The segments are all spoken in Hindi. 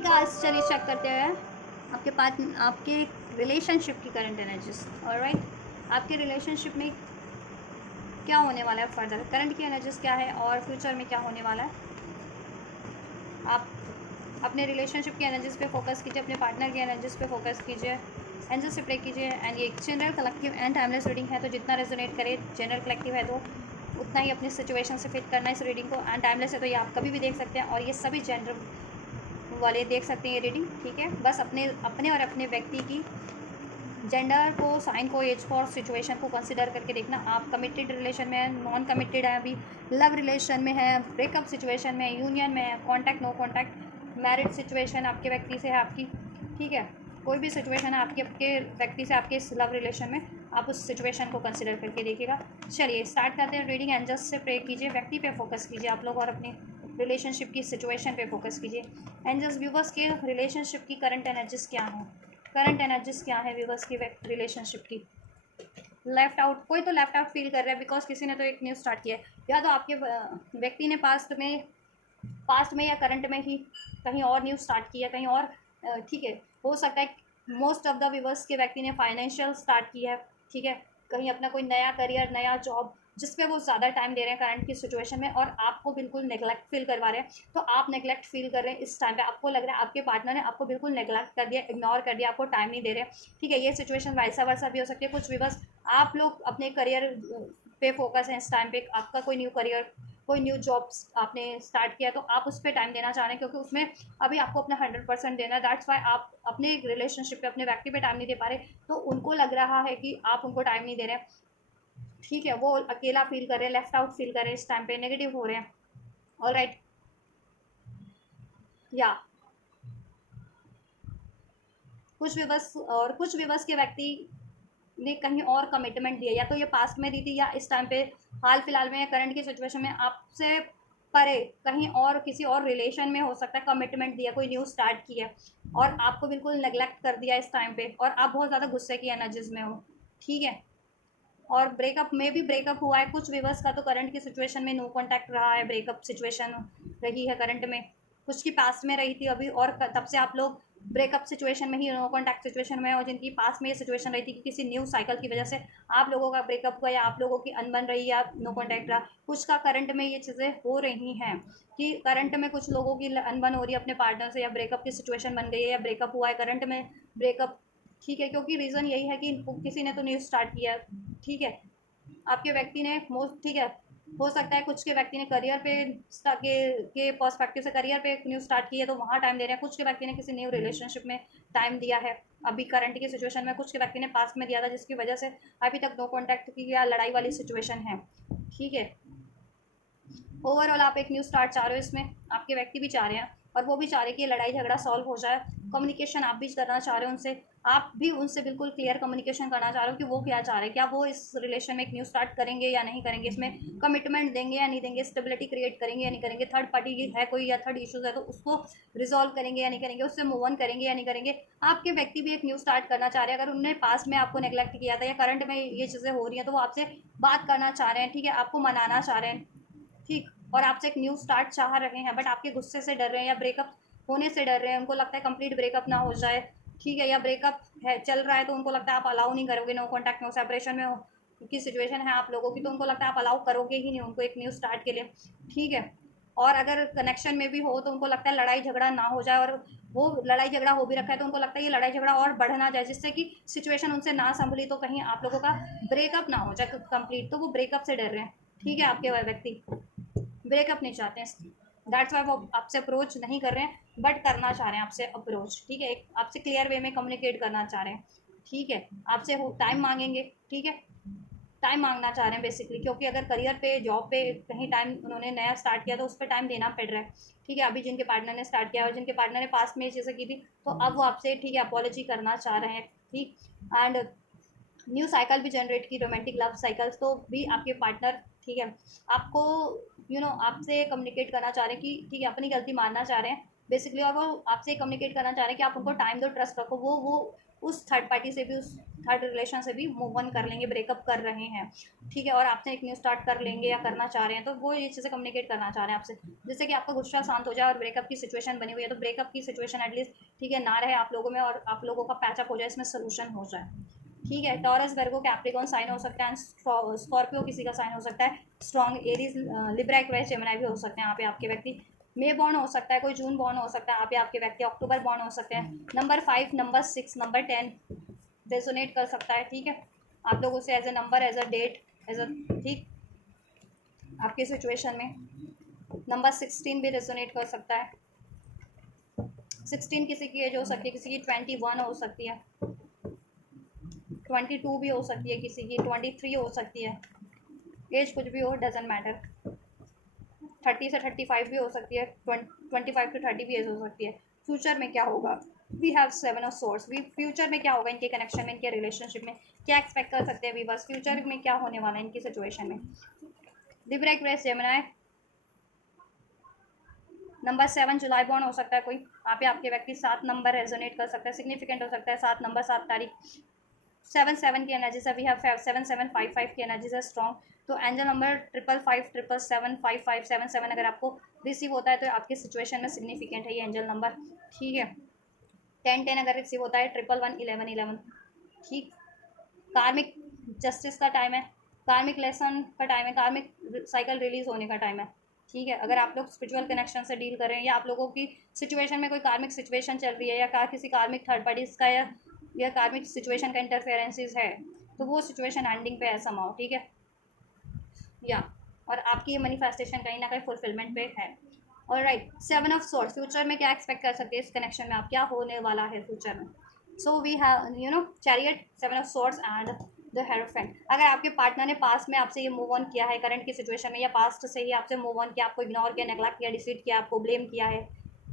गाइस, चलिए चेक करते हैं आपके रिलेशनशिप की करंट एनर्जीज। ऑलराइट, आपके रिलेशनशिप में क्या होने वाला है, फर्दर करंट की एनर्जीज क्या है और फ्यूचर में क्या होने वाला है। आप अपने रिलेशनशिप की एनर्जीज पे फोकस कीजिए, अपने पार्टनर की एनर्जीज पे फोकस कीजिए, एंजल से प्रे कीजिए। एंड ये general collective and timeless reading है, तो जितना रेजोनेट करे, जनरल कलेक्टिव है तो उतना ही अपनी सिचुएशन से फिट करना है इस रीडिंग को। एंड टाइमलेस है तो ये आप कभी भी देख सकते हैं और ये सभी जनरल वाले देख सकते हैं ये रीडिंग। ठीक है, बस अपने अपने और अपने व्यक्ति की जेंडर को, साइन को, एज को और सिचुएशन को कंसिडर करके देखना। आप कमिटेड रिलेशन में है, नॉन कमिटेड है, अभी लव रिलेशन में है, ब्रेकअप सिचुएशन में है, यूनियन में है, contact no contact, married situation आपके व्यक्ति से है आपकी। ठीक है, कोई भी सिचुएशन है आपके व्यक्ति से आपके इस लव रिलेशन में, आप उस सिचुएशन को कंसिडर करके देखिएगा। चलिए स्टार्ट करते हैं रीडिंग। एंजल्स से प्रे कीजिए, व्यक्ति पे फोकस कीजिए आप लोग और अपनी रिलेशनशिप की सिचुएशन पे फोकस कीजिए। एंजल्स, व्यूवर्स के रिलेशनशिप की करंट एनर्जीज क्या है, करंट एनर्जीज क्या है व्यूवर्स की रिलेशनशिप की। लेफ्ट आउट, कोई तो लेफ्ट आउट फील कर रहा है बिकॉज किसी ने तो एक न्यूज़ स्टार्ट किया है, या तो आपके व्यक्ति ने पास्ट में या करंट में ही कहीं और न्यूज़ स्टार्ट किया, कहीं और। ठीक है, हो सकता है मोस्ट ऑफ द व्यूवर्स के व्यक्ति ने फाइनेंशियल स्टार्ट किया है। ठीक है, कहीं अपना कोई नया करियर, नया जॉब जिस पे वो ज़्यादा टाइम दे रहे हैं करंट की सिचुएशन में, और आपको बिल्कुल नेगलेक्ट फील करवा रहे हैं। तो आप नेगलेक्ट फील कर रहे हैं इस टाइम पे, आपको लग रहा है आपके पार्टनर ने आपको बिल्कुल नेगलेक्ट कर दिया, इग्नोर कर दिया, आपको टाइम नहीं दे रहे। ठीक है, ये सिचुएशन वैसा वैसा भी हो सकती है। कुछ व्यूवर्स, आप लोग अपने करियर पे फोकस है इस टाइम पे, आपका कोई न्यू करियर, कोई न्यू जॉब आपने स्टार्ट किया, तो आप उस पर टाइम देना चाह रहे हैं क्योंकि उसमें अभी आपको अपना 100% देना है। दैट्स वाई आप अपने रिलेशनशिप पे, अपने व्यक्ति पे टाइम नहीं दे पा रहे। तो उनको लग रहा है कि आप उनको टाइम नहीं दे रहे हैं। ठीक है, वो अकेला फील कर रहे हैं, लेफ्ट आउट फील कर रहे हैं, इस टाइम पे नेगेटिव हो रहे हैं। ऑल राइट, या कुछ विवश के व्यक्ति ने कहीं और कमिटमेंट दिया, या तो ये पास्ट में दी थी या इस टाइम पे हाल फिलहाल में करंट की सिचुएशन में आपसे परे कहीं और किसी और रिलेशन में हो सकता है कमिटमेंट दिया, कोई न्यू स्टार्ट किया और आपको बिल्कुल नेग्लेक्ट कर दिया इस टाइम पे, और आप बहुत ज़्यादा गुस्से की एनर्जीज में हो। ठीक है, और ब्रेकअप में भी ब्रेकअप हुआ है कुछ व्यूवर्स का, तो करंट की सिचुएशन में नो कांटेक्ट रहा है, ब्रेकअप सिचुएशन रही है करंट में, कुछ की पास में रही थी अभी, और तब से आप लोग ब्रेकअप सिचुएशन में ही, नो कांटेक्ट सिचुएशन में, और जिनकी पास में ये सिचुएशन रही थी कि किसी न्यू साइकिल की वजह से आप लोगों का ब्रेकअप हुआ या आप लोगों की अनबन रही या नो कांटेक्ट रहा, कुछ का करंट में ये चीज़ें हो रही हैं कि करंट में कुछ लोगों की अनबन हो रही है अपने पार्टनर से, या ब्रेकअप की सिचुएशन बन गई है, या ब्रेकअप हुआ है करंट में, ब्रेकअप। ठीक है, क्योंकि रीज़न यही है कि किसी ने तो न्यूज़ स्टार्ट किया है। ठीक है, आपके व्यक्ति ने मोस्ट, ठीक है, हो सकता है कुछ के व्यक्ति ने करियर पे के पर्सपेक्टिव से करियर पे न्यू स्टार्ट की है तो वहाँ टाइम दे रहे हैं, कुछ के व्यक्ति ने किसी न्यू रिलेशनशिप में टाइम दिया है अभी करंट की सिचुएशन में, कुछ के व्यक्ति ने पास्ट में दिया था जिसकी वजह से अभी तक नो कॉन्टैक्ट की या लड़ाई वाली सिचुएशन है। ठीक है, ओवरऑल आप एक न्यू स्टार्ट चाह रहे हो इसमें, आपके व्यक्ति भी चाह रहे हैं और वो भी चाह रहे हैं कि ये लड़ाई झगड़ा सॉल्व हो जाए। कम्युनिकेशन आप भी करना चाह रहे हो उनसे, आप भी उनसे बिल्कुल क्लियर कम्युनिकेशन करना चाह रहे हो कि वो क्या चाह रहे हैं, क्या वो इस रिलेशन में एक न्यू स्टार्ट करेंगे या नहीं करेंगे, इसमें कमिटमेंट देंगे या नहीं देंगे, स्टेबिलिटी क्रिएट करेंगे या नहीं करेंगे, थर्ड पार्टी है कोई या थर्ड इशूज है तो उसको रिजॉल्व करेंगे या नहीं करेंगे, उससे मूव ऑन करेंगे या नहीं करेंगे। आपके व्यक्ति भी एक न्यू स्टार्ट करना चाह रहे हैं, अगर उनने पास्ट में आपको नेग्लेक्ट किया था या करंट में ये चीज़ें हो रही हैं तो वो आपसे बात करना चाह रहे हैं। ठीक है, आपको मनाना चाह रहे हैं। ठीक, और आपसे एक न्यू स्टार्ट चाह रहे हैं, बट आपके गुस्से से डर रहे हैं या ब्रेकअप होने से डर रहे हैं, उनको लगता है कंप्लीट ब्रेकअप ना हो जाए। ठीक है, या ब्रेकअप है चल रहा है तो उनको लगता है आप अलाउ नहीं करोगे, नो कॉन्टैक्ट नो सेपरेशन में हो की सिचुएशन है आप लोगों की, तो उनको लगता है आप अलाउ करोगे ही नहीं उनको एक न्यू स्टार्ट के लिए। ठीक है, और अगर कनेक्शन में भी हो तो उनको लगता है लड़ाई झगड़ा ना हो जाए, और वो लड़ाई झगड़ा हो भी रखा है तो उनको लगता है ये लड़ाई झगड़ा और बढ़ ना जाए, जिससे कि सिचुएशन उनसे ना संभली तो कहीं आप लोगों का ब्रेकअप ना हो जाए कंप्लीट, तो वो ब्रेकअप से डर रहे हैं। ठीक है, आपके व्यक्ति ब्रेकअप नहीं चाहते हैं, दैट्स वाई वो आपसे अप्रोच नहीं कर रहे हैं बट करना चाह रहे हैं आपसे अप्रोच। ठीक है, एक आपसे क्लियर वे में कम्युनिकेट करना चाह रहे हैं। ठीक है, आपसे टाइम मांगेंगे। ठीक है, टाइम मांगना चाह रहे हैं बेसिकली, क्योंकि अगर करियर पे, जॉब पे कहीं टाइम उन्होंने नया स्टार्ट किया तो उस पर टाइम देना पड़ रहा है। ठीक है, अभी जिनके पार्टनर ने स्टार्ट किया और जिनके पार्टनर ने पास्ट में ये चीज़ें की थी तो अब वो आपसे, ठीक है, अपॉलोजी करना चाह रहे हैं। ठीक, एंड न्यू साइकिल भी जनरेट की, रोमांटिक लव साइकिल्स, तो भी आपके पार्टनर, ठीक है, आपको आपसे कम्युनिकेट करना चाह रहे हैं कि ठीक है अपनी गलती मानना चाह रहे हैं बेसिकली, और वो आपसे कम्युनिकेट करना चाह रहे हैं कि आप उनको टाइम दो, ट्रस्ट रखो। वो उस थर्ड पार्टी से भी, उस थर्ड रिलेशन से भी मूव ऑन कर लेंगे, ब्रेकअप कर रहे हैं, ठीक है, और आपसे एक न्यू स्टार्ट कर लेंगे या करना चाह रहे हैं, तो वो ये चीज़ें कम्युनिकेट करना चाह रहे हैं आपसे, जिससे कि आपका गुस्सा शांत हो जाए और ब्रेकअप की सिचुएशन बनी हुई है तो ब्रेकअप की सिचुएशन एटलीस्ट, ठीक है, ना रहे आप लोगों में और आप लोगों का पैचअप हो जाए, इसमें सोल्यूशन हो जाए, ठीक है। टॉरस, वर्गो, कैप्रिकॉन साइन हो सकता है, स्कॉर्पियो किसी का साइन हो सकता है, strong Aries, Libra, Aquarius, Gemini भी हो सकते हैं यहाँ पे आपके व्यक्ति। मे बॉर्न हो सकता है, कोई जून बॉर्न हो सकता है आप या आपके व्यक्ति, अक्टूबर बॉर्न हो सकते हैं। नंबर 5, नंबर 6, नंबर 10 रेजोनेट कर सकता है, ठीक है, आप लोगों से as a number, as a date, as a, ठीक, आपके सिचुएशन में। नंबर 16 भी रेजोनेट कर सकता है। 16 किसी की एज हो सकती है, किसी की 21 हो सकती है, 22 भी हो सकती है, किसी की 23 हो सकती है, एज कुछ भी हो, डजेंट मैटर। 30 से 35 भी हो सकती है, 25 to 30 भी एज हो सकती है। फ्यूचर में क्या होगा, we have 7 of swords, we future में क्या होगा इनके कनेक्शन में, इनके रिलेशनशिप में क्या एक्सपेक्ट कर सकते हैं वी, बस फ्यूचर में क्या होने वाला है इनकी सिचुएशन में। लिब्रा, एक्वेरियस, जेमिनी, नंबर 7 जुलाई बॉर्न हो सकता है कोई, आप या आपके व्यक्ति। 7 नंबर रेजोनेट कर सकता है, सिग्निफिकेंट हो सकता है 7 नंबर, 7 तारीख। 7 की एनर्जी से वी हैव 7 की एनर्जी से स्ट्रॉन्ग, तो एंजल नंबर 555 अगर आपको रिसीव होता है तो आपके सिचुएशन में सिग्निफिकेंट है ये एंजल नंबर, ठीक है। 10 अगर रिसीव होता है, 1111, ठीक। कार्मिक जस्टिस का टाइम है, कार्मिक लेसन का टाइम है, कार्मिक साइकिल रिलीज होने का टाइम है, ठीक है। अगर आप लोग स्पिरिचुअल कनेक्शन से डील कर रहे हैं या आप लोगों की सिचुएशन में कोई कार्मिक सिचुएशन चल रही है या किसी कार्मिक थर्ड पार्टीज का या कार्मिक सिचुएशन का इंटरफेरेंसेस है, तो वो सिचुएशन एंडिंग पे है समाओ, ठीक है, या और आपकी ये मैनिफेस्टेशन कहीं ना कहीं फुलफिलमेंट पे है। और राइट, 7 ऑफ सोर्स, फ्यूचर में क्या एक्सपेक्ट कर सकते हैं इस कनेक्शन में, आप क्या होने वाला है फ्यूचर में। So we have chariot, 7 of swords and the hierophant. अगर आपके पार्टनर ने पास्ट में आपसे ये मूव ऑन किया है करंट की सिचुएशन में, या पास्ट से ही आपसे मूव ऑन किया, आपको इग्नोर किया, नेग्लेक्ट किया, डिसीट किया, आपको ब्लेम किया है,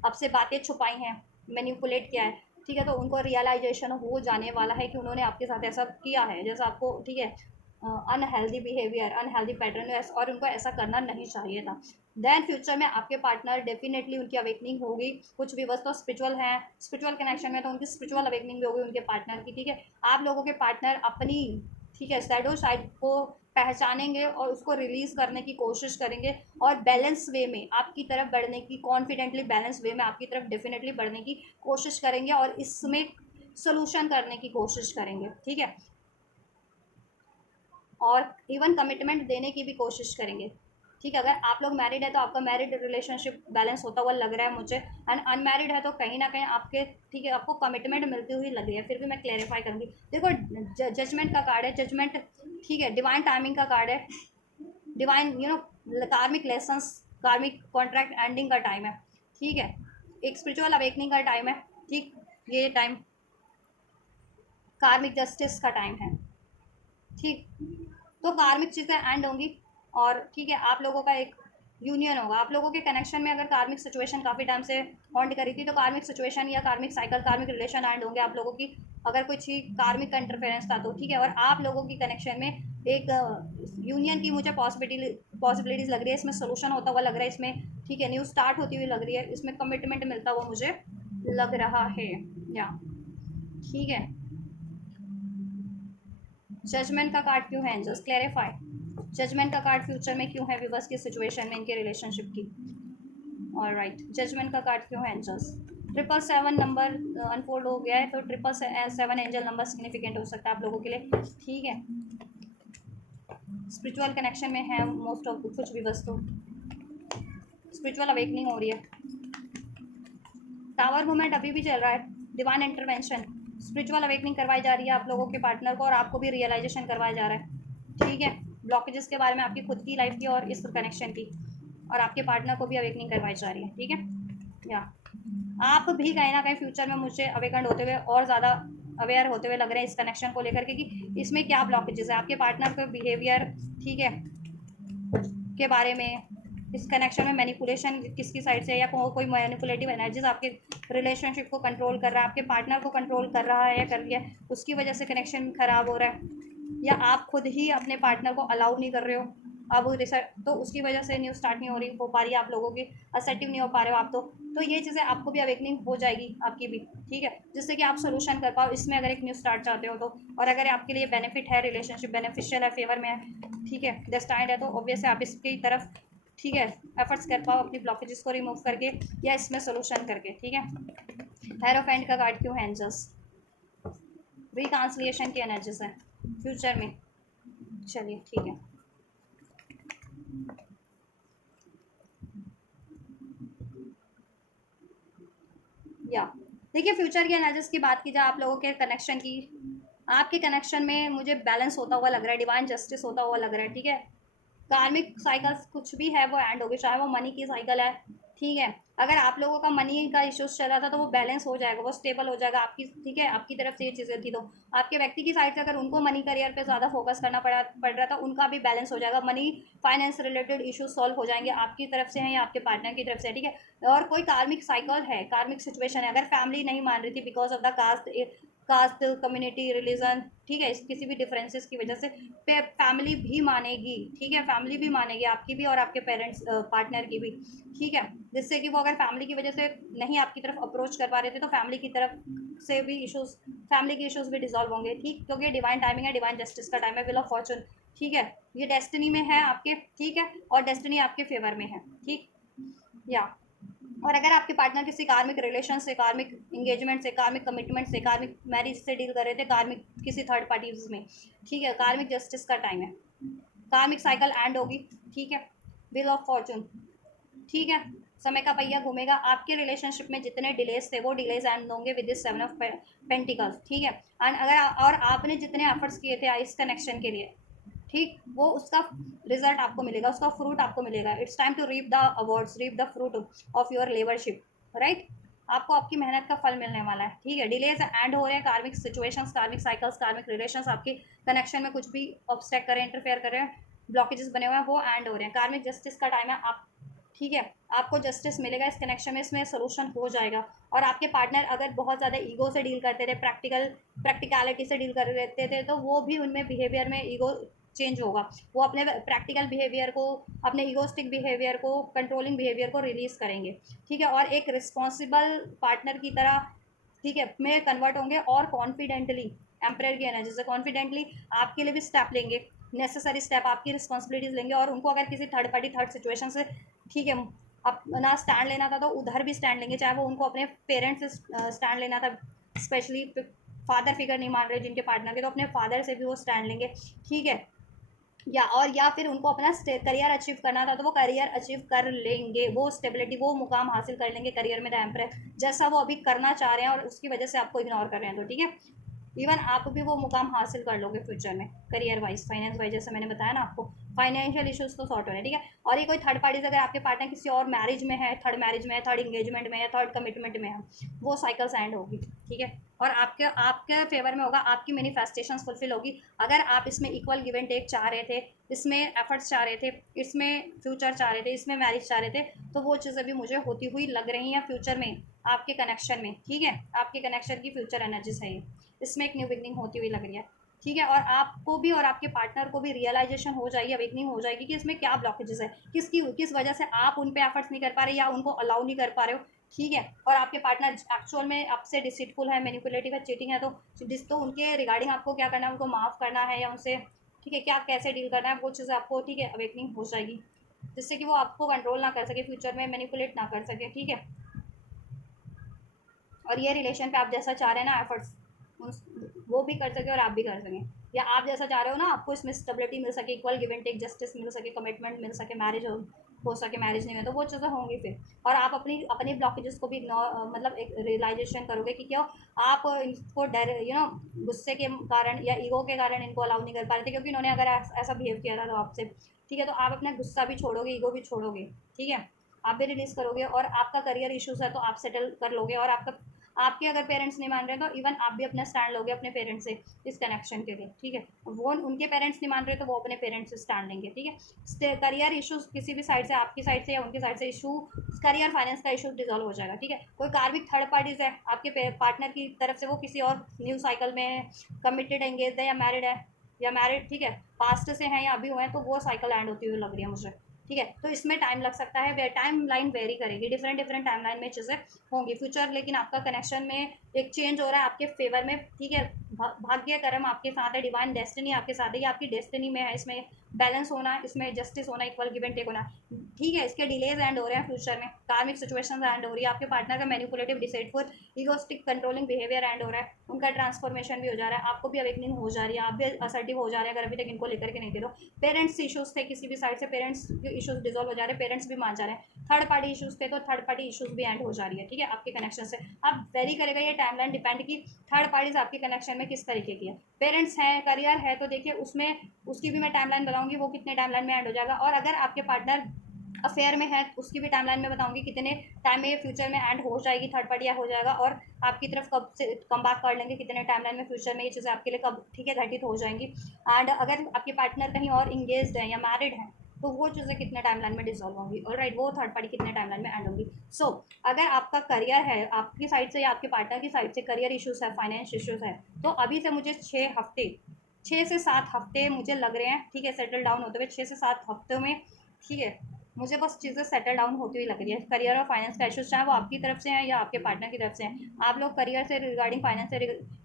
आपसे बातें छुपाई हैं, मैनिपुलेट किया है, ठीक है, तो उनको रियलाइजेशन हो जाने वाला है कि उन्होंने आपके साथ ऐसा किया है, जैसा आपको, ठीक है, अनहेल्दी बिहेवियर, अनहेल्दी पैटर्न, और उनको ऐसा करना नहीं चाहिए था। देन फ्यूचर में आपके पार्टनर डेफिनेटली उनकी अवेकनिंग होगी, कुछ भी तो स्पिरिचुअल हैं, स्पिरिचुअल कनेक्शन में, तो उनकी स्पिरिचुअल अवेकनिंग भी होगी उनके पार्टनर की, ठीक है। आप लोगों के पार्टनर अपनी, ठीक है, शैडो साइड को पहचानेंगे और उसको रिलीज करने की कोशिश करेंगे और बैलेंस वे में आपकी तरफ बढ़ने की, कॉन्फिडेंटली बैलेंस वे में आपकी तरफ डेफिनेटली बढ़ने की कोशिश करेंगे और इसमें सोल्यूशन करने की कोशिश करेंगे, ठीक है, और इवन कमिटमेंट देने की भी कोशिश करेंगे, ठीक है। अगर आप लोग मैरिड है तो आपका मैरिड रिलेशनशिप बैलेंस होता हुआ लग रहा है मुझे, एंड अनमैरिड है तो कहीं ना कहीं आपके, ठीक है, आपको कमिटमेंट मिलती हुई लग रही है, फिर भी मैं क्लेरिफाई करूँगी। देखो, जजमेंट का कार्ड है, जजमेंट, ठीक है, डिवाइन टाइमिंग का कार्ड है, डिवाइन कार्मिक लेसन्स, कार्मिक कॉन्ट्रैक्ट एंडिंग का टाइम है, ठीक है, एक स्पिरिचुअल अवेकनिंग का टाइम है, ठीक, ये टाइम कार्मिक जस्टिस का टाइम है, ठीक, तो कार्मिक चीज़ें एंड होंगी और, ठीक है, आप लोगों का एक यूनियन होगा। आप लोगों के कनेक्शन में अगर कार्मिक सिचुएशन काफ़ी टाइम से हॉन्ट करी थी तो कार्मिक सिचुएशन या कार्मिक साइकिल, कार्मिक रिलेशन एंड होंगे आप लोगों की, अगर कुछ ही कार्मिक का इंटरफेरेंस था तो, ठीक है। और आप लोगों की कनेक्शन में एक यूनियन की मुझे पॉसिबिलिटीज़ लग रही है, इसमें सोल्यूशन होता हुआ लग रहा है, इसमें, ठीक है, न्यू स्टार्ट होती हुई लग रही है, इसमें कमिटमेंट मिलता हुआ मुझे लग रहा है, या ठीक है। जजमेंट का कार्ड क्यों है एंजल्स, क्लैरिफाई, जजमेंट का कार्ड फ्यूचर में क्यों है विवर्स की सिचुएशन में, इनके रिलेशनशिप की। ऑलराइट, जजमेंट का कार्ड क्यों है एंजल्स। 777 नंबर अनफोल्ड हो गया है, तो 777 एंजल नंबर सिग्निफिकेंट हो सकता है आप लोगों के लिए, ठीक है। स्पिरिचुअल कनेक्शन में है मोस्ट ऑफ कुछ भी वस्तु, स्पिरिचुअल अवेकनिंग हो रही है, टावर मूवमेंट अभी भी चल रहा है, डिवाइन इंटरवेंशन, स्पिरिचुअल अवेकनिंग करवाई जा रही है आप लोगों के पार्टनर को और आपको भी रियलाइजेशन करवाया जा रहा है, ठीक है, ब्लॉकेजेस के बारे में, आपकी खुद की लाइफ की और इस कनेक्शन की, और आपके पार्टनर को भी अवेकनिंग करवाई जा रही है, ठीक है। या आप भी कहीं ना कहीं फ्यूचर में मुझे अवेकन होते हुए और ज़्यादा अवेयर होते हुए लग रहे हैं इस कनेक्शन को लेकर के कि इसमें क्या ब्लॉकेजेस है, आपके पार्टनर के बिहेवियर, ठीक है, के बारे में, इस कनेक्शन में मैनिपुलेशन किसकी साइड से है या कोई मैनिपुलेटिव एनर्जीज आपके रिलेशनशिप को कंट्रोल कर रहा है, आपके पार्टनर को कंट्रोल कर रहा है या कर रही है, उसकी वजह से कनेक्शन खराब हो रहा है, या आप खुद ही अपने पार्टनर को अलाउ नहीं कर रहे हो, अब तो उसकी वजह से न्यू स्टार्ट नहीं हो पा रही है आप लोगों की, असर्टिव नहीं हो पा रहे हो आप, तो ये चीज़ें आपको भी अवेकनिंग हो जाएगी आपकी भी, ठीक है, जिससे कि आप सोल्यूशन कर पाओ इसमें, अगर एक न्यू स्टार्ट चाहते हो तो। और अगर आपके लिए बेनिफिट है, रिलेशनशिप बेनिफिशियल है, फेवर में है, ठीक है, डेस्टाइंड है, तो ऑब्वियसली आप इसकी तरफ, ठीक है, एफर्ट्स कर पाओ अपनी ब्लॉकेजेस को रिमूव करके या इसमें सोल्यूशन करके, ठीक है। हेरोफेंट का कार्ड क्यों है एंजल्स? रिकांसलिएशन की एनर्जीज है फ्यूचर में। चलिए ठीक है। या देखिए, फ्यूचर की एनर्जीज की बात की जाए, आप लोगों के कनेक्शन की, आपके कनेक्शन में मुझे बैलेंस होता हुआ लग रहा है, डिवाइन जस्टिस होता हुआ लग रहा है, ठीक है। कार्मिक साइकिल्स कुछ भी है वो एंड होगी, चाहे वो मनी की साइकिल है, ठीक है। अगर आप लोगों का मनी का इश्यूज चल रहा था तो वो बैलेंस हो जाएगा, वो स्टेबल हो जाएगा आपकी, ठीक है, आपकी तरफ से ये चीज़ें थी तो आपके व्यक्ति की साइड से अगर उनको मनी करियर पे ज़्यादा फोकस करना पड़ रहा था, उनका भी बैलेंस हो जाएगा, money finance related issues solve हो जाएंगे, आपकी तरफ से हैं या आपके पार्टनर की तरफ से, ठीक है। और कोई कार्मिक साइकिल है, कार्मिक सिचुएशन है, अगर फैमिली नहीं मान रही थी because of the cast community religion, ठीक है, किसी भी डिफरेंसेस की वजह से फैमिली भी मानेगी, ठीक है, फैमिली भी मानेगी आपकी भी और आपके पेरेंट्स पार्टनर की भी, ठीक है। जिससे कि वो अगर फैमिली की वजह से नहीं आपकी तरफ अप्रोच कर पा रहे थे तो फैमिली की तरफ से भी इश्यूज, फैमिली के इश्यूज भी डिजॉल्व होंगे, ठीक, क्योंकि डिवाइन टाइमिंग है, डिवाइन जस्टिस का टाइम है, विल ऑफ फॉर्चून, ठीक है, ये डेस्टिनी में है आपके, ठीक है, और डेस्टिनी आपके फेवर में है, ठीक। या और अगर आपके पार्टनर किसी कार्मिक रिलेशन से, कार्मिक इंगेजमेंट से, कार्मिक कमिटमेंट से, कार्मिक मैरिज से डील कर रहे थे, कार्मिक किसी थर्ड पार्टीज में, ठीक है, कार्मिक जस्टिस का टाइम है, कार्मिक साइकिल एंड होगी, ठीक है, व्हील ऑफ फॉर्चून, ठीक है, समय का पहिया घूमेगा, आपके रिलेशनशिप में जितने डिलेज थे वो डिलेज एंड होंगे विद दिस 7 ऑफ पेंटिकल्स, ठीक है। एंड अगर और आपने जितने एफर्ट्स किए थे इस कनेक्शन के लिए, ठीक, वो उसका रिजल्ट आपको मिलेगा, उसका फ्रूट आपको मिलेगा, it's time to reap the awards, reap the fruit of your labourship, right, आपको आपकी मेहनत का फल मिलने वाला है, ठीक है। डिलेज एंड हो रहे हैं, कार्मिक सिचुएशंस, कार्मिक साइकिल्स, कार्मिक रिलेशंस, आपके कनेक्शन में कुछ भी ऑब्स्टेक करें, इंटरफेयर करें, ब्लॉकेजेस बने हुए हैं, वो एंड हो रहे हैं, कार्मिक जस्टिस का टाइम है, आप, ठीक है, आपको जस्टिस मिलेगा इस कनेक्शन में, इसमें सोल्यूशन हो जाएगा। और आपके पार्टनर अगर बहुत ज़्यादा ईगो से डील करते थे, प्रैक्टिकलिटी से डील कर रहते थे, तो वो भी उनमें बिहेवियर में ईगो चेंज होगा, वो अपने प्रैक्टिकल बिहेवियर को, अपने ईगोस्टिक बिहेवियर को, कंट्रोलिंग बिहेवियर को रिलीज करेंगे, ठीक है, और एक रिस्पॉन्सिबल पार्टनर की तरह, ठीक है, में कन्वर्ट होंगे और कॉन्फिडेंटली, एम्परर की एनर्जी से कॉन्फिडेंटली आपके लिए भी स्टेप लेंगे, नेसेसरी स्टेप, आपकी रिस्पॉन्सिबिलिटीज लेंगे, और उनको अगर किसी थर्ड पार्टी थर्ड सिचुएशन से, ठीक है, अपना स्टैंड लेना था तो उधर भी स्टैंड लेंगे, चाहे वो उनको अपने पेरेंट्स से स्टैंड लेना था, स्पेशली फादर फिगर नहीं मान रहे जिनके पार्टनर के, तो अपने फादर से भी वो स्टैंड लेंगे, ठीक है। या फिर उनको अपना करियर अचीव करना था तो वो करियर अचीव कर लेंगे, वो स्टेबिलिटी, वो मुकाम हासिल कर लेंगे करियर में, द एम्परर, जैसा वो अभी करना चाह रहे हैं और उसकी वजह से आपको इग्नोर कर रहे हैं, तो ठीक है, इवन आप भी वो मुकाम हासिल कर लोगे फ्यूचर में, करियर वाइज, फाइनेंस वाइज, जैसे मैंने बताया ना आपको, फाइनेंशियल इश्यूज तो सॉर्ट हो रहे हैं, ठीक है। और ये कोई थर्ड पार्टी से, अगर आपके पार्टनर किसी और मैरिज में है, थर्ड मैरिज में है, थर्ड इंगेजमेंट में है, थर्ड कमिटमेंट में है, वो साइकिल्स एंड होगी, ठीक है, और आपके आपके फेवर में होगा, आपकी मैनिफेस्टेशंस फुलफिल होगी। अगर आप इसमें इक्वल गिव एंड टेक चाह रहे थे, इसमें एफर्ट्स चाह रहे थे, इसमें फ्यूचर चाह रहे थे, इसमें मैरिज चाह रहे थे, तो वो चीज़ें भी मुझे होती हुई लग रही हैं फ्यूचर में आपके कनेक्शन में, ठीक है, आपके कनेक्शन की फ्यूचर एनर्जीज है ये, इसमें एक न्यू बिगनिंग होती हुई लग रही है, ठीक है। और आपको भी और आपके पार्टनर को भी रियलाइजेशन हो जाएगी, अवेकनिंग हो जाएगी कि इसमें क्या ब्लॉकेजेस है, किस वजह से आप उन पे एफर्ट्स नहीं कर पा रहे या उनको अलाउ नहीं कर पा रहे हो, ठीक है। और आपके पार्टनर एक्चुअल में आपसे डिसिटफुल है, मैनिपुलेटिव है, चीटिंग है, तो उनके रिगार्डिंग आपको क्या करना है, उनको माफ़ करना है या उनसे, ठीक है, क्या कैसे डील करना है, वो चीज़ें आपको, ठीक है, अवेकनिंग हो जाएगी, जिससे कि वो आपको कंट्रोल ना कर सके, फ्यूचर में मैनिपुलेट ना कर सके, ठीक है। और ये रिलेशन पे आप जैसा चाह रहे हैं ना एफर्ट्स, वो भी कर सके और आप भी कर सकें, या आप जैसा चाह रहे हो ना, आपको इसमें स्टेबिलिटी मिल सके, equal give and take, justice मिल सके, कमिटमेंट मिल सके, मैरिज हो सके, मैरिज नहीं है तो वो चीज़ें होंगी फिर। और आप अपनी अपनी ब्लॉकेजेस को भी मतलब एक रियलाइजेशन करोगे कि क्यों आप इनको डर, गुस्से के कारण या ईगो के कारण इनको अलाउ नहीं कर पा रहे थे, क्योंकि इन्होंने अगर ऐसा बिहेव किया था तो आपसे, ठीक है, तो आप अपना गुस्सा भी छोड़ोगे, ईगो भी छोड़ोगे, ठीक है, आप भी रिलीज़ करोगे, और आपका करियर इशूज़ है तो आप सेटल कर लोगे, और आपके अगर पेरेंट्स नहीं मान रहे तो इवन आप भी अपना स्टैंड लोगे अपने पेरेंट्स से इस कनेक्शन के लिए, ठीक है। वो उनके पेरेंट्स नहीं मान रहे तो वो अपने पेरेंट्स से स्टैंड लेंगे, ठीक है। करियर इशूज किसी भी साइड से, आपकी साइड से या उनकी साइड से इशू, करियर फाइनेंस का इशू डिजॉल्व हो जाएगा, ठीक है। कोई कार्मिक थर्ड पार्टीज है आपके पार्टनर की तरफ से, वो किसी और न्यू साइकिल में कमिटेड, एंगेज है या मैरिड है, या मैरिड, ठीक है, पास्ट से हैं या अभी हुए हैं, तो वो साइकिल एंड होती हुई लग रही है मुझे, ठीक है। तो इसमें टाइम लग सकता है, टाइम लाइन वेरी करेगी, डिफरेंट डिफरेंट टाइम लाइन में चीज़ें होंगी फ्यूचर, लेकिन आपका कनेक्शन में एक चेंज हो रहा है आपके फेवर में, ठीक है। भाग्य कर्म आपके साथ है, डिवाइन डेस्टिनी आपके साथ है, ये आपकी डेस्टिनी में है, इसमें बैलेंस होना, इसमें जस्टिस होना, इक्वल गिव एंड टेक होना, ठीक है। इसके डिलेज एंड हो रहे हैं फ्यूचर में, कार्मिक सिचुएशन एंड हो रही है, आपके पार्टनर का manipulative deceitful egoistic controlling behaviour end हो रहा है, उनका ट्रांसफॉर्मेशन भी हो जा रहा है, आपको भी अवेकनिंग हो जा रही है, आप भी असर्टिव हो जा रहे हैं अगर अभी तक इनको लेकर के नहीं थे तो। पेरेंट्स इशूज थे, किसी भी साइड से पेरेंट्स इशूज डिजोल्व हो जा रहे हैं, पेरेंट्स भी मान जा रहे हैं, थर्ड पार्टी इशूज थे तो थर्ड पार्टी इशूज भी एंड हो जा रही है, ठीक है, आपके कनेक्शन से। अब वेरी करेगा ये टाइमलाइन डिपेंड की थर्ड पार्टीज आपके कनेक्शन में किस तरीके की है। पेरेंट्स हैं, करियर है, तो देखिए उसमें उसकी भी मैं टाइमलाइन बताऊंगी वो कितने टाइमलाइन में एंड हो जाएगा, और अगर आपके पार्टनर अफेयर में है उसकी भी टाइमलाइन में बताऊंगी कितने टाइम में ये फ्यूचर में एंड हो जाएगी, थर्ड पार्टी हो जाएगा, और आपकी तरफ कब से कम बैक कर लेंगे, कितने टाइमलाइन में फ्यूचर में ये चीज़ें आपके लिए कब, ठीक है, घटित हो जाएंगी। एंड अगर आपके पार्टनर कहीं और इंगेज है या मैरिड है तो वो चीज़ें कितने टाइमलाइन में डिसॉल्व होंगी, ऑलराइट, वो थर्ड पार्टी कितने टाइमलाइन में एंड होंगी। सो अगर आपका करियर है आपकी साइड से या आपके पार्टनर की साइड से करियर इशूज़ है, फाइनेंस इशूज़ है, तो अभी से मुझे 6 हफ्ते, 6 से 7 हफ्ते मुझे लग रहे हैं, ठीक है, सेटल डाउन होते हुए 6 से 7 हफ्तों में, ठीक है, मुझे बस चीज़ें सेटल डाउन होती हुई लग रही है। करियर और फाइनेंस का इशूज़ चाहे वो आपकी तरफ से है या आपके पार्टनर की तरफ से है, आप लोग करियर से रिगार्डिंग, फाइनेंस से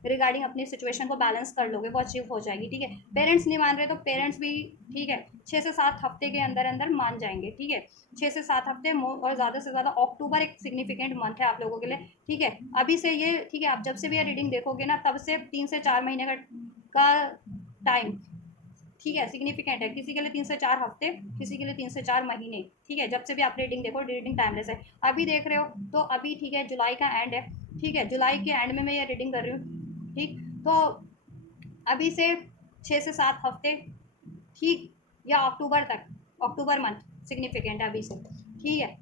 रिगार्डिंग अपनी सिचुएशन को बैलेंस कर लोगे, वो अचीव हो जाएगी, ठीक है। पेरेंट्स नहीं मान रहे तो पेरेंट्स भी, ठीक है, 6 से 7 हफ्ते के अंदर अंदर मान जाएंगे, ठीक है, 6 से 7 हफ्ते। और ज़्यादा से ज़्यादा अक्टूबर एक सिग्निफिकेंट मंथ है आप लोगों के लिए, ठीक है, अभी से ये, ठीक है, आप जब से भी ये रीडिंग देखोगे ना तब से 3 से 4 महीने का टाइम, ठीक है, सिग्निफिकेंट है, किसी के लिए 3 से 4 हफ्ते, किसी के लिए 3 से 4 महीने, ठीक है, जब से भी आप रीडिंग देखो, रीडिंग टाइमलेस है। अभी देख रहे हो तो अभी, ठीक है, जुलाई का एंड है, ठीक है, जुलाई के एंड में मैं ये रीडिंग कर रही हूँ, ठीक, तो अभी से 6 से 7 हफ्ते, ठीक, या अक्टूबर तक, अक्टूबर मंथ सिग्निफिकेंट है अभी से, ठीक है,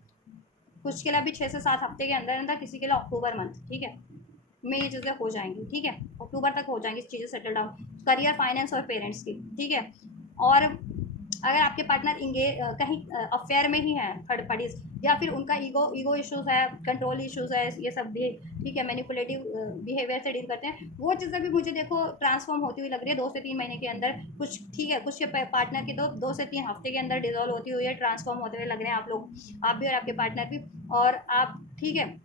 कुछ के लिए अभी 6 से 7 हफ्ते के अंदर अंदर, किसी के लिए अक्टूबर मंथ, ठीक है, में ये चीज़ें हो जाएंगी, ठीक है, अक्टूबर तक हो जाएंगी चीज़ें सेटल डाउन, करियर, फाइनेंस और पेरेंट्स की, ठीक है। और अगर आपके पार्टनर कहीं अफेयर में ही है, थर्ड पार्टीज, या फिर उनका ईगो इश्यूज है, कंट्रोल इश्यूज है, ये सब भी, ठीक है, मैनिपुलेटिव बिहेवियर से डील करते हैं, वो चीज़ें भी मुझे देखो ट्रांसफॉर्म होती हुई लग रही है 2 से 3 महीने के अंदर, कुछ, ठीक है, कुछ के पार्टनर के 2 से 3 हफ्ते के अंदर डिजोल्व होती हुई है, ट्रांसफॉर्म होते हुए लग रहे हैं आप लोग, आप भी और आपके पार्टनर भी, और आप, ठीक है,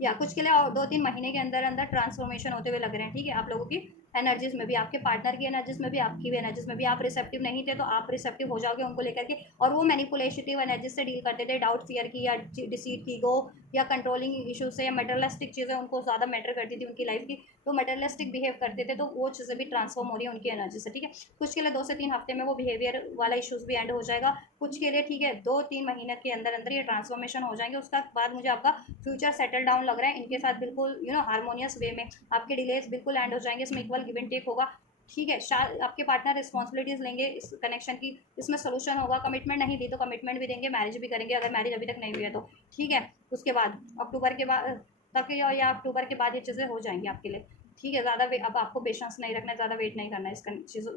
या कुछ के लिए और 2-3 महीने के अंदर अंदर ट्रांसफॉर्मेशन होते हुए लग रहे हैं, ठीक है, आप लोगों की एनर्जीज में भी, आपके पार्टनर की एनर्जीज में भी, आपकी भी एनर्जीज में भी। आप रिसेप्टिव नहीं थे तो आप रिसेप्टिव हो जाओगे उनको लेकर के, और वो मैनिपुलेटिव एनर्जी से डील करते थे, डाउट, फियर की, या डिसीट की, गो, या कंट्रोलिंग इशूज से, या मेटरलिस्टिक चीज़ें उनको ज़्यादा मैटर करती थी उनकी लाइफ की, तो मेटरलिस्टिक बिहेव करते थे, तो वो चीज़ें भी ट्रांसफॉर्म हो रही है उनकी एनर्जी से, ठीक है। कुछ के लिए 2 से 3 हफ्ते में वो बिहेवियर वाला इशूज़ भी एंड हो जाएगा, कुछ के लिए, ठीक है, 2-3 महीने के अंदर अंदर ये ट्रांसफॉर्मेशन हो जाएंगे, उसका बाद मुझे आपका फ्यूचर सेटल डाउन लग रहा है, इनके साथ बिल्कुल हारमोनियस वे में आपके डिलेज बिल्कुल एंड हो जाएंगे, इसमें इक्वल गिव एंड टेक होगा, ठीक है। शायद आपके पार्टनर रिस्पॉन्सिबिलिटीज लेंगे इस कनेक्शन की, इसमें सोल्यूशन होगा, कमिटमेंट नहीं दी तो कमिटमेंट भी देंगे, मैरिज भी करेंगे अगर मैरिज अभी तक नहीं हुई है तो, ठीक है। उसके बाद अक्टूबर के बाद तक, या अक्टूबर के बाद ये चीज़ें हो जाएंगी आपके लिए, ठीक है, ज़्यादा अब आपको पेशेंस नहीं रखना है, ज़्यादा वेट नहीं करना है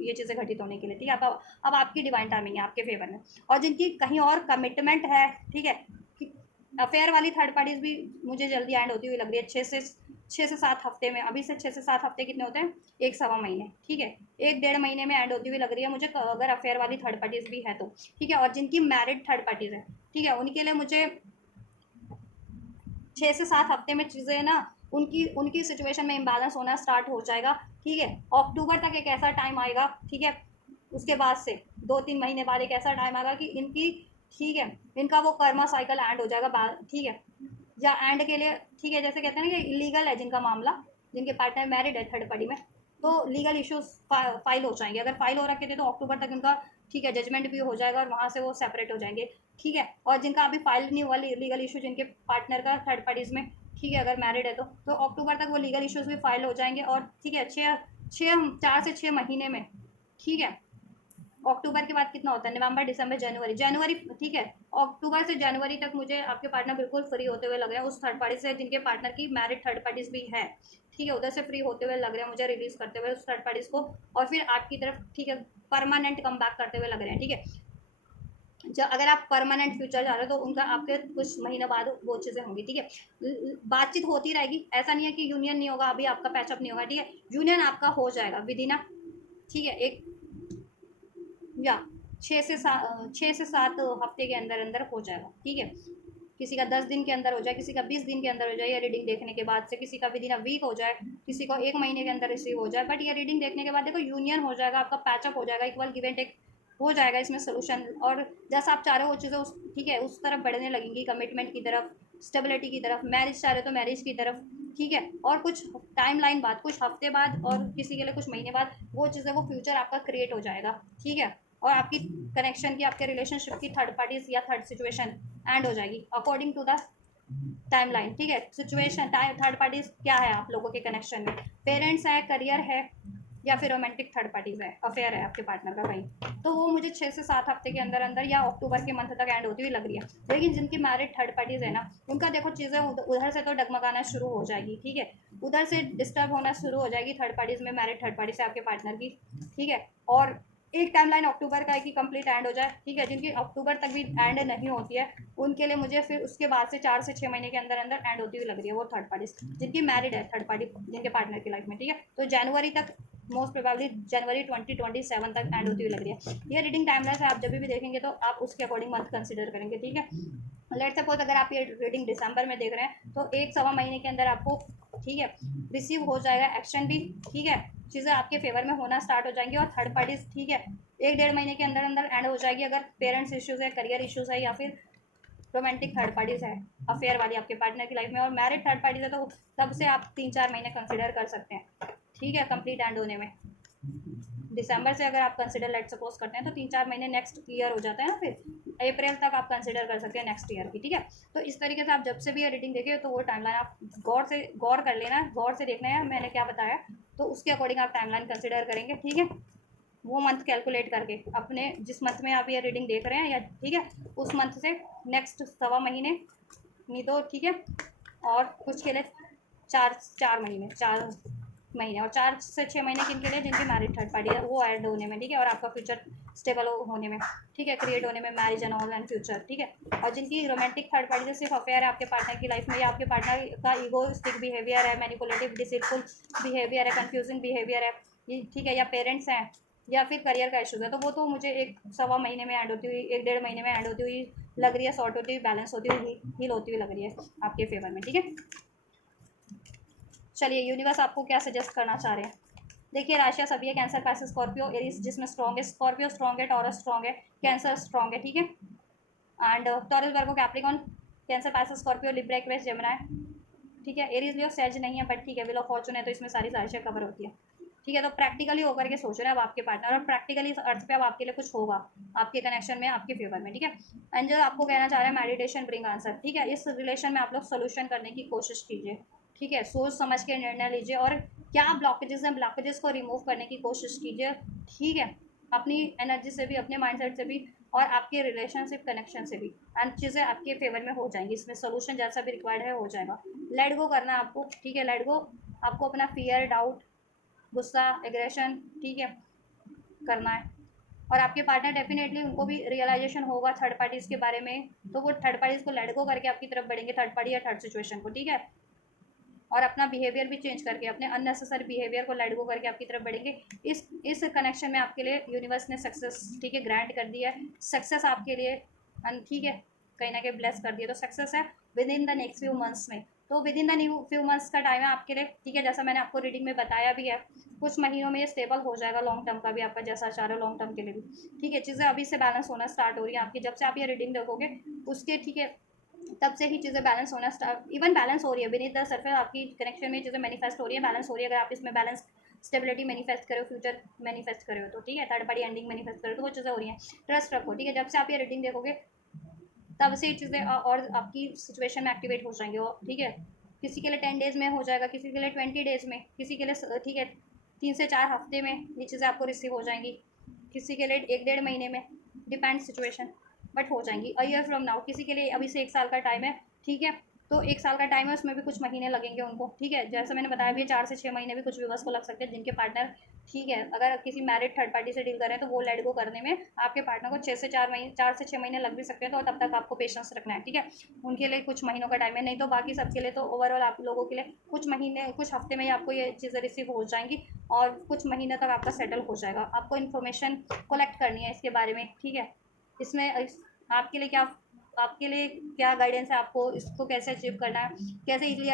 ये चीज़ें घटित होने के लिए, ठीक है। अब आपकी डिवाइन टाइमिंग है आपके फेवर में, और जिनकी कहीं और कमिटमेंट है, ठीक है, अफेयर वाली थर्ड पार्टीज भी मुझे जल्दी एंड होती हुई लग रही है, 6 से 7 हफ्ते में, अभी से 6 से 7 हफ्ते कितने होते हैं, 1 सवा महीने, ठीक है, 1-1.5 महीने में एंड होती हुई लग रही है मुझे, अगर अफेयर वाली थर्ड पार्टीज भी है तो, ठीक है। और जिनकी मैरिड थर्ड पार्टीज है, ठीक है, उनके लिए मुझे 6 से 7 हफ्ते में चीज़ें ना, उनकी उनकी सिचुएशन में इम्बैलेंस होना स्टार्ट हो जाएगा, ठीक है। अक्टूबर तक एक ऐसा टाइम आएगा, ठीक है, उसके बाद से 2-3 महीने बाद एक ऐसा टाइम आएगा कि इनकी, ठीक है, इनका वो कर्मा साइकिल एंड हो जाएगा, ठीक है, या एंड के लिए, ठीक है, जैसे कहते हैं ना कि इलीगल है जिनका मामला, जिनके पार्टनर मैरिड है थर्ड पार्टी में, तो लीगल इश्यूज फाइल हो जाएंगे, अगर फाइल हो रखे थे तो अक्टूबर तक उनका, ठीक है, जजमेंट भी हो जाएगा और वहाँ से वो सेपरेट हो जाएंगे, ठीक है। और जिनका अभी फाइल नहीं हुआ लीगल इशू, जिनके पार्टनर का थर्ड पार्टीज में, ठीक है, अगर मैरिड है तो अक्टूबर तक वो लीगल इश्यूज भी फाइल हो जाएंगे, और ठीक है, 4 से 6 महीने में, ठीक है, अक्टूबर के बाद कितना होता है, नवंबर, दिसंबर, जनवरी, ठीक है, अक्टूबर से जनवरी तक मुझे आपके पार्टनर बिल्कुल फ्री होते हुए लग रहे हैं उस थर्ड पार्टी से, जिनके पार्टनर की मैरिड थर्ड पार्टीज भी है, ठीक है, उधर से फ्री होते हुए लग रहे हैं मुझे, रिलीज करते हुए उस थर्ड पार्टीज को, और फिर आपकी तरफ, ठीक है, परमानेंट कम बैक करते हुए लग रहे हैं, ठीक है। जब अगर आप परमानेंट फ्यूचर जा रहे हो तो उनका आपके कुछ महीने बाद वो चीज़ें होंगी, ठीक है, बातचीत होती रहेगी, ऐसा नहीं है कि यूनियन नहीं होगा, अभी आपका पैचअप नहीं होगा, ठीक है, यूनियन आपका हो जाएगा विद इन ठीक है, एक या 6 से 7 हफ्ते के अंदर अंदर हो जाएगा। ठीक है, किसी का 10 दिन के अंदर हो जाए, किसी का 20 दिन के अंदर हो जाए, ये रीडिंग देखने के बाद से, किसी का विदिन अ वीक हो जाए, किसी को 1 महीने के अंदर रिसीव हो जाए। बट ये रीडिंग देखने के बाद देखो यूनियन हो जाएगा, आपका पैचअप हो जाएगा, इक्वल गिव एंड टेक हो जाएगा इसमें सोल्यूशन। और जैसा आप चाह रहे हो वो चीज़ें उस ठीक है उस तरफ बढ़ने लगेंगी, कमिटमेंट की तरफ, स्टेबिलिटी की तरफ। मैरिज चाह रहे हो तो मैरिज की तरफ। ठीक है, और कुछ टाइम लाइन बाद, कुछ हफ्ते बाद और किसी के लिए कुछ महीने बाद वो चीज़ें, वो फ्यूचर आपका क्रिएट हो जाएगा। ठीक है, और आपकी कनेक्शन की, आपके रिलेशनशिप की थर्ड पार्टीज या थर्ड सिचुएशन एंड हो जाएगी अकॉर्डिंग टू द टाइमलाइन। ठीक है, सिचुएशन थर्ड पार्टीज क्या है आप लोगों के कनेक्शन में, पेरेंट्स है, करियर है, या फिर रोमांटिक थर्ड पार्टीज है, अफेयर है आपके पार्टनर का कहीं। तो वो मुझे 6 से 7 हफ्ते के अंदर अंदर या अक्टूबर के मंथ तक एंड होती हुई लग रही है। लेकिन जिनकी मैरिड थर्ड पार्टीज है ना, उनका देखो चीज़ें उधर से तो डगमगाना शुरू हो जाएगी। ठीक है, उधर से डिस्टर्ब होना शुरू हो जाएगी थर्ड पार्टीज में, मैरिड थर्ड पार्टी से आपके पार्टनर की। ठीक है, और एक टाइमलाइन अक्टूबर का है कि कंप्लीट एंड हो जाए। ठीक है, जिनकी अक्टूबर तक भी एंड नहीं होती है उनके लिए मुझे फिर उसके बाद से 4 से 6 महीने के अंदर अंदर एंड होती हुई लग रही है वो थर्ड पार्टी, जिनकी मैरिड है थर्ड पार्टी, जिनके पार्टनर की लाइफ में। ठीक है, तो जनवरी तक, मोस्ट प्रोबेबली जनवरी 2027 तक एंड होती हुई लग रही है। ये रीडिंग टाइमलाइन है, आप जब भी देखेंगे तो आप उसके अकॉर्डिंग मंथ कंसिडर करेंगे। ठीक है, लेट सपोज अगर आप ये रीडिंग दिसंबर में देख रहे हैं तो 1 सवा महीने के अंदर आपको, ठीक है, रिसीव हो जाएगा एक्शन भी। ठीक है, चीज़ें आपके फेवर में होना स्टार्ट हो जाएंगी। और थर्ड पार्टीज, ठीक है, 1 डेढ़ महीने के अंदर अंदर एंड हो जाएगी अगर पेरेंट्स इश्यूज है, करियर इश्यूज है, या फिर रोमांटिक थर्ड पार्टीज है, अफेयर वाली आपके पार्टनर की लाइफ में। और मैरिड थर्ड पार्टीज है तो तब से आप 3-4 महीने कंसिडर कर सकते हैं। ठीक है, कंप्लीट एंड होने में दिसंबर से अगर आप कंसिडर लेट सपोज करते हैं तो 3-4 महीने नेक्स्ट ईयर हो जाता है ना, फिर अप्रैल तक आप कंसिडर कर सकते हैं नेक्स्ट ईयर की। ठीक है, तो इस तरीके से आप जब से भी ये रीडिंग देखें तो वो टाइमलाइन आप गौर कर लेना, गौर से देखना है मैंने क्या बताया, तो उसके अकॉर्डिंग आप टाइमलाइन कंसिडर करेंगे। ठीक है, वो मंथ कैलकुलेट करके अपने जिस मंथ में आप ये रीडिंग देख रहे हैं, या ठीक है उस मंथ से नेक्स्ट 1.25 महीने, नहीं तो ठीक है, और कुछ के लिए 4 महीने और 4 से 6 महीने किन के लिए, जिनकी मैरिड थर्ड पार्टी है वो ऐड होने में। ठीक है, और आपका फ्यूचर स्टेबल होने में, ठीक है, क्रिएट होने में, marriage and all and future. ठीक है, और जिनकी रोमांटिक थर्ड पार्टी से सिर्फ अफेयर है आपके पार्टनर की लाइफ में, या आपके पार्टनर का ईगोइस्टिक बिहेवियर है, मैनिपुलेटिव डिसीटफुल बिहेवियर है, कंफ्यूजिंग बिहेवियर है, ठीक है, या पेरेंट्स हैं, या फिर करियर का इशूज़ है, तो वो तो मुझे 1 सवा महीने में एंड होती हुई, 1 डेढ़ महीने में एंड होती हुई लग रही है, सॉर्ट होती हुई, बैलेंस होती हुई, हील होती हुई लग रही है आपके फेवर में। ठीक है, चलिए यूनिवर्स आपको क्या सजेस्ट करना चाह रहे हैं। देखिए, राशियाँ सभी है, कैंसर, पाइसेस, स्कॉर्पियो, एरीज जिसमें स्ट्रॉन्ग है, स्कॉर्पियो स्ट्रॉन्ग है, टॉरस स्ट्रॉन्ग है, कैंसर स्ट्रॉन्ग है। ठीक है, and taurus, Virgo, Capricorn, cancer, Pisces, Scorpio, Libra, Aquarius, Gemini. ठीक है, एरीज लियो, सेज नहीं है बट ठीक है, विल ऑफ फॉर्चून है, तो इसमें सारी राशियाँ कवर होती है। ठीक है, तो प्रैक्टिकली होकर के सोच रहे हैं अब आपके पार्टनर, और प्रैक्टिकली इस अर्थ पे अब आपके लिए कुछ होगा आपके कनेक्शन में, आपके फेवर में। ठीक है, एंड जो आपको कहना चाह रहे हैं, मेडिटेशन ब्रिंग आंसर। ठीक है, इस रिलेशन में आप लोग सोल्यूशन करने की कोशिश कीजिए। ठीक है, सोच समझ के निर्णय लीजिए, और क्या ब्लॉकेजेस हैं, ब्लॉकेजेस को रिमूव करने की कोशिश कीजिए। ठीक है, अपनी एनर्जी से भी, अपने माइंडसेट से भी, और आपके रिलेशनशिप कनेक्शन से भी, एंड चीज़ें आपके फेवर में हो जाएंगी। इसमें सोल्यूशन जैसा भी रिक्वायर्ड है हो जाएगा। लेट गो करना है आपको। ठीक है, लेट गो, आपको अपना फियर, डाउट, गुस्सा, एग्रेशन, ठीक है, करना है। और आपके पार्टनर डेफिनेटली, उनको भी रियलाइजेशन होगा थर्ड पार्टीज़ के बारे में, तो वो थर्ड पार्टीज़ को लेट गो करके आपकी तरफ बढ़ेंगे, थर्ड पार्टी या थर्ड सिचुएशन को। ठीक है, और अपना बिहेवियर भी चेंज करके, अपने अननेसेसरी बिहेवियर को लेट गो करके आपकी तरफ बढ़ेंगे। इस कनेक्शन में आपके लिए यूनिवर्स ने सक्सेस, ठीक है, ग्रांट कर दिया है, सक्सेस आपके लिए, ठीक है, कहीं ना कहीं ब्लेस कर दिया, तो सक्सेस है with in the next few months में। तो with in the new few months का टाइम है आपके लिए। ठीक है, जैसा मैंने आपको रीडिंग में बताया भी है, कुछ महीनों में ये स्टेबल हो जाएगा, लॉन्ग टर्म का भी आपका जैसा चाह रहे हो, लॉन्ग टर्म के लिए भी। ठीक है, चीज़ें अभी से बैलेंस होना स्टार्ट हो रही है आपकी, जब से आप ये रीडिंग देखोगे उसके, ठीक है, तब से ही चीज़ें बैलेंस होना स्टार्ट, इवन बैलेंस हो रही है बीनीथ द सरफेस, आपकी कनेक्शन में चीज़ें मैनिफेस्ट हो रही है, बैलेंस हो रही है। अगर आप इसमें बैलेंस, स्टेबिलिटी मैनिफेस्ट करो, फ्यूचर मैनिफेस्ट करो, तो ठीक है, थर्ड पार्टी एंडिंग मैनिफेस्ट करो, तो वो चीज़ें हो रही हैं। ट्रस्ट रखो। ठीक है, जब से आप ये रीडिंग देखोगे तब से ये चीज़ें और आपकी सिचुएशन में एक्टिवेट हो जाएंगी। और ठीक है, किसी के लिए 10 डेज़ में हो जाएगा, किसी के लिए 20 डेज़ में, किसी के लिए, ठीक है, 3 से 4 हफ्ते में ये चीज़ें आपको रिसीव हो जाएंगी, किसी के लिए 1 डेढ़ महीने में, डिपेंड सिचुएशन, बट हो जाएंगी। अ ईयर फ्रॉम नाउ, किसी के लिए अभी से 1 साल का टाइम है। ठीक है, तो 1 साल का टाइम है, उसमें भी कुछ महीने लगेंगे उनको, ठीक है। जैसे मैंने बताया भी 4 से 6 महीने भी कुछ व्यूअर्स को लग सकते हैं, जिनके पार्टनर, ठीक है, अगर किसी मैरिड थर्ड पार्टी से डील कर रहे हैं तो वो लेट गो करने में आपके पार्टनर को 4 से 6 महीने लग भी सकते हैं, तो तब तक आपको पेशेंस रखना है, ठीक है। उनके लिए कुछ महीनों का टाइम है, नहीं तो बाकी सबके लिए तो ओवरऑल आप लोगों के लिए कुछ महीने, कुछ हफ्ते में ही आपको ये चीज़ें रिसीव हो जाएंगी और कुछ महीने तक आपका सेटल हो जाएगा। आपको इन्फॉर्मेशन कलेक्ट करनी है इसके बारे में, ठीक है। इसमें आपके लिए क्या गाइडेंस है, आपको इसको कैसे अचीव करना है, कैसे इजीली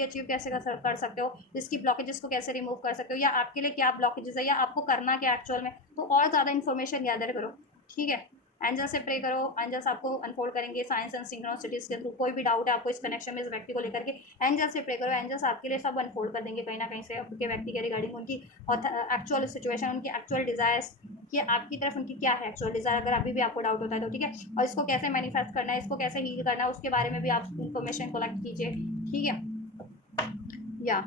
अचीव कैसे कर सकते हो, इसकी ब्लॉकेजेस को कैसे रिमूव कर सकते हो, या आपके लिए क्या ब्लॉकेजेस है, या आपको करना क्या एक्चुअल में, तो और ज़्यादा इन्फॉर्मेशन गैदर करो, ठीक है। एंजल से प्रे करो, एंजल्स आपको अनफोल्ड करेंगे साइंस एंड सिंक्रोनिसिटीज के थ्रू। कोई भी डाउट है आपको इस कनेक्शन में इस व्यक्ति को लेकर के, एंजल से प्रे करो, एंजल्स आपके लिए सब अनफोल्ड कर देंगे कहीं ना कहीं से, आपके व्यक्ति के रिगार्डिंग उनकी एक्चुअल सिचुएशन, उनकी एक्चुअल डिजायर्स, कि आपकी तरफ उनकी क्या है एक्चुअल डिजायर, अगर अभी भी आपको डाउट होता है तो, ठीक है। और इसको कैसे मैनिफेस्ट करना है, इसको कैसे हील करना है, उसके बारे में भी आप इन्फॉर्मेशन कलेक्ट कीजिए, ठीक है। या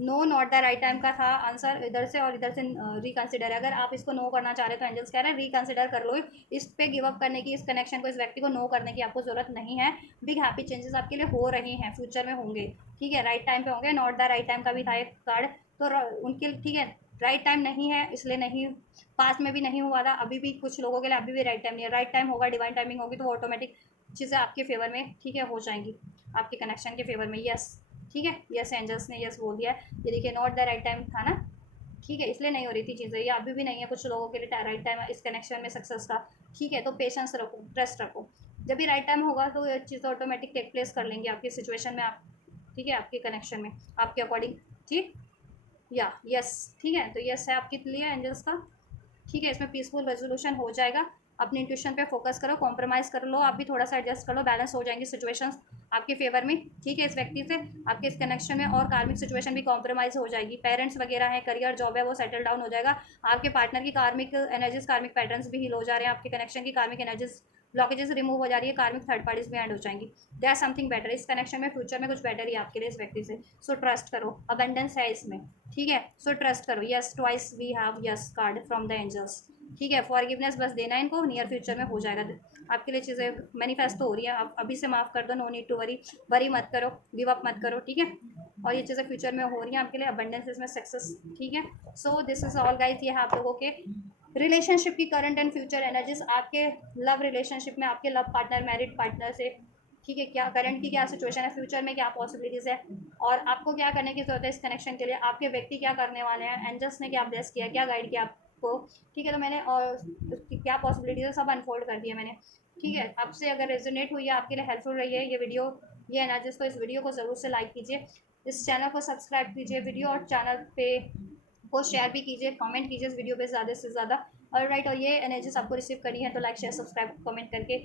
no not the right time का था आंसर, इधर से और इधर से रिकंसिडर है। अगर आप इसको नो करना चाह रहे हो तो एंजल्स कह रहे हैं रिकंसिडर कर लो, इस पे गिव अप करने की, इस कनेक्शन को, इस व्यक्ति को नो करने की आपको जरूरत नहीं है। बिग हैप्पी चेंजेस आपके लिए हो रहे हैं, फ्यूचर में होंगे, ठीक है। राइट टाइम पे होंगे। नॉट द राइट टाइम का भी था एक कार्ड, तो उनके, ठीक है, राइट टाइम नहीं है इसलिए नहीं, पास में भी नहीं हुआ था, अभी भी कुछ लोगों के लिए अभी भी राइट टाइम नहीं है। राइट टाइम होगा, डिवाइन टाइमिंग होगी, तो वो ऑटोमेटिक चीज़ें आपके फेवर में, ठीक है, हो जाएंगी, आपके कनेक्शन के फेवर में। यस, ठीक है, यस एंजल्स ने यस बोल दिया है। ये देखिए नॉट द राइट टाइम था ना, ठीक है, इसलिए नहीं हो रही थी चीज़ें, ये अभी भी नहीं है कुछ लोगों के लिए राइट टाइम इस कनेक्शन में सक्सेस का, ठीक है। तो पेशेंस रखो, ट्रस्ट रखो, जब भी राइट टाइम होगा तो ये चीज़ ऑटोमेटिक टेक प्लेस कर लेंगी आपकी सिचुएशन में, आप, ठीक है, आपके कनेक्शन में, आपके अकॉर्डिंग, ठीक। या यस, ठीक है, तो यस है आपके लिए एंजल्स का, ठीक है। इसमें पीसफुल रेजोल्यूशन हो जाएगा। अपने इंट्यूशन पे फोकस करो, कॉम्प्रोमाइज कर लो, आप भी थोड़ा सा एडजस्ट कर लो, बैलेंस हो जाएंगी सिचुएशंस आपके फेवर में, ठीक है। इस व्यक्ति से आपके इस कनेक्शन में, और कार्मिक सिचुएशन भी कॉम्प्रोमाइज हो जाएगी। पेरेंट्स वगैरह है, करियर जॉब है, वो सेटल डाउन हो जाएगा। आपके पार्टनर की कार्मिक एनर्जीज, कार्मिक पैटर्न्स भी हील हो जा रहे हैं, आपके कनेक्शन की कार्मिक एनर्जीज, ब्लॉकेजेस रिमूव हो जा रही है, कार्मिक थर्ड पार्टीज भी एंड हो जाएंगी। दे आर समथिंग बेटर, इस कनेक्शन में फ्यूचर में कुछ बेटर ही आपके लिए इस व्यक्ति से। सो ट्रस्ट करो, अबेंडेंस है इसमें, ठीक है। सो ट्रस्ट करो। Yes, twice we have yes card from the angels, ठीक है। फॉरगिवनेस बस देना है इनको, नियर फ्यूचर में हो जाएगा आपके लिए, चीज़ें मैनिफेस्ट तो हो रही है, आप अभी से माफ़ कर दो, नो नीड टू वरी मत करो, गिव अप मत करो, ठीक है। और ये चीज़ें फ्यूचर में हो रही हैं आपके लिए, अबंडेंस इसमें सक्सेस, ठीक है। So this is all guys, ये है आप लोगों के रिलेशनशिप की करंट एंड फ्यूचर एनर्जीज, आपके लव रिलेशनशिप में, आपके लव पार्टनर, मैरिड पार्टनर से, ठीक है, क्या करंट की क्या सिचुएशन है, फ्यूचर में क्या पॉसिबिलिटीज़ है, और आपको क्या करने की जरूरत है इस कनेक्शन के लिए, आपके व्यक्ति क्या करने वाले हैं, एंजल्स ने क्या ब्लेस किया, क्या गाइड किया आपको, ठीक है। तो मैंने और क्या पॉसिबिलिटीज़ है सब अनफोल्ड कर दिया मैंने, ठीक है। आपसे अगर रेजोनेट हुई है, आपके लिए हेल्पफुल रही है ये वीडियो, ये एनर्जीज, तो इस वीडियो को ज़रूर से लाइक कीजिए, इस चैनल को सब्सक्राइब कीजिए, वीडियो और चैनल पे को शेयर भी कीजिए, कमेंट कीजिए इस वीडियो पे ज़्यादा से ज़्यादा। और राइट, और ये एनर्जीज आपको रिसीव करनी है तो लाइक शेयर सब्सक्राइब कमेंट करके,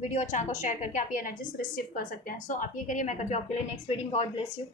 वीडियो और चैनल को शेयर करके आप ये एनर्जीज रिसीव कर सकते हैं। सो आप ये करिए, मैं करती हूँ आपके लिए next reading. God bless you.